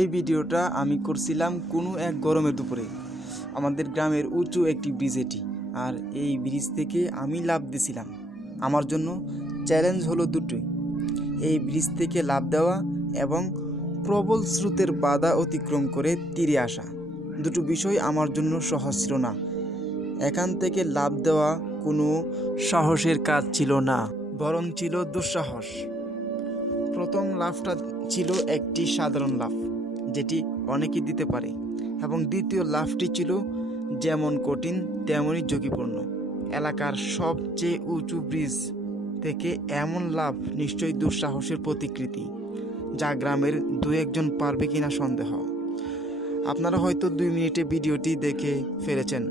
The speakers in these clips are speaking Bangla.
এই ভিডিওটা আমি করছিলাম কোনো এক গরমের দুপুরে। আমাদের গ্রামের উঁচু একটি ব্রিজ এটি, আর এই ব্রিজ থেকে আমি লাফ দিছিলাম। আমার জন্য চ্যালেঞ্জ হলো দুটোই, এই ব্রিজ থেকে লাফ দেওয়া এবং প্রবল স্রোতের বাধা অতিক্রম করে তীরে আসা। দুটো বিষয় আমার জন্য সহজ ছিল না। এখান থেকে লাফ দেওয়া কোনো সাহসের কাজ ছিল না, বরং ছিল দুঃসাহস। প্রথম লাফটা ছিল একটি সাধারণ লাফ, যেটি অনেকেই দিতে পারে, এবং দ্বিতীয় লাফটি ছিল যেমন কঠিন তেমনই ঝুঁকিপূর্ণ। এলাকার সবচেয়ে উঁচু ব্রিজ থেকে এমন লাফ নিশ্চয়ই দুঃসাহসের প্রতিকৃতি, যা গ্রামের দু একজন পারবে কিনা সন্দেহ। আপনারা হয়তো 2 মিনিটে ভিডিওটি দেখে ফেলেছেন,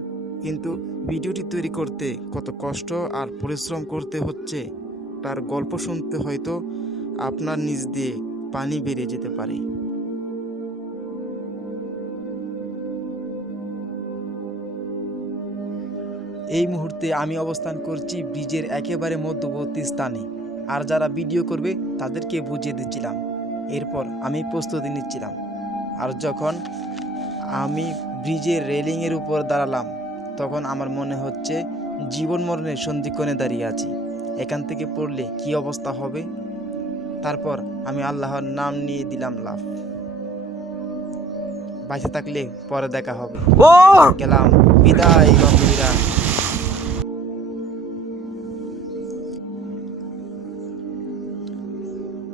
কিন্তু ভিডিওটি তৈরি করতে কত কষ্ট আর পরিশ্রম করতে হচ্ছে তার গল্প শুনতে হয়তো আপনার নিজ দিয়ে পানি বেরিয়ে যেতে পারে। এই মুহূর্তে আমি অবস্থান করছি ব্রিজের একেবারে মধ্যবর্তী স্থানে, আর যারা ভিডিও করবে তাদেরকে বুঝিয়ে দিচ্ছিলাম। এরপর আমি প্রস্তুতি নিচ্ছিলাম, আর যখন আমি ব্রিজের রেলিংয়ের উপর দাঁড়ালাম তখন আমার মনে হচ্ছে জীবন মরণের সন্ধিক্ষণে দাঁড়িয়ে আছি। এখান থেকে পড়লে কি অবস্থা হবে। তারপর আমি আল্লাহর নাম নিয়ে দিলাম লাফ। বাইসে থাকলে পরে দেখা হবে। গেলাম, বিদায় বান্ধবীরা।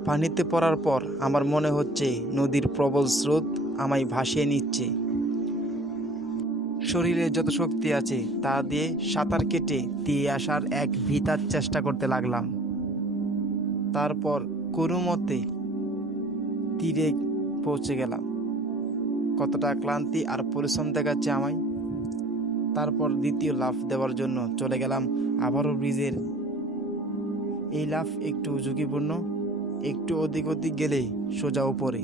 পানিতে পড়ার পর আমার মনে হচ্ছে নদীর প্রবল স্রোত আমায় ভাসিয়ে নিচ্ছে। শরীরে যত শক্তি আছে তা দিয়ে সাঁতার কেটে তীরে আসার এক ভিতার চেষ্টা করতে লাগলাম। তারপর কোনো মতে তীরে পৌঁছে গেলাম। কতটা ক্লান্তি আর পরিশ্রম দেখাচ্ছে আমায়। তারপর দ্বিতীয় লাফ দেওয়ার জন্য চলে গেলাম আবারও ব্রিজের। এই লাফ একটু ঝুঁকিপূর্ণ, একটু ওদিক গেলে সোজা উপরে।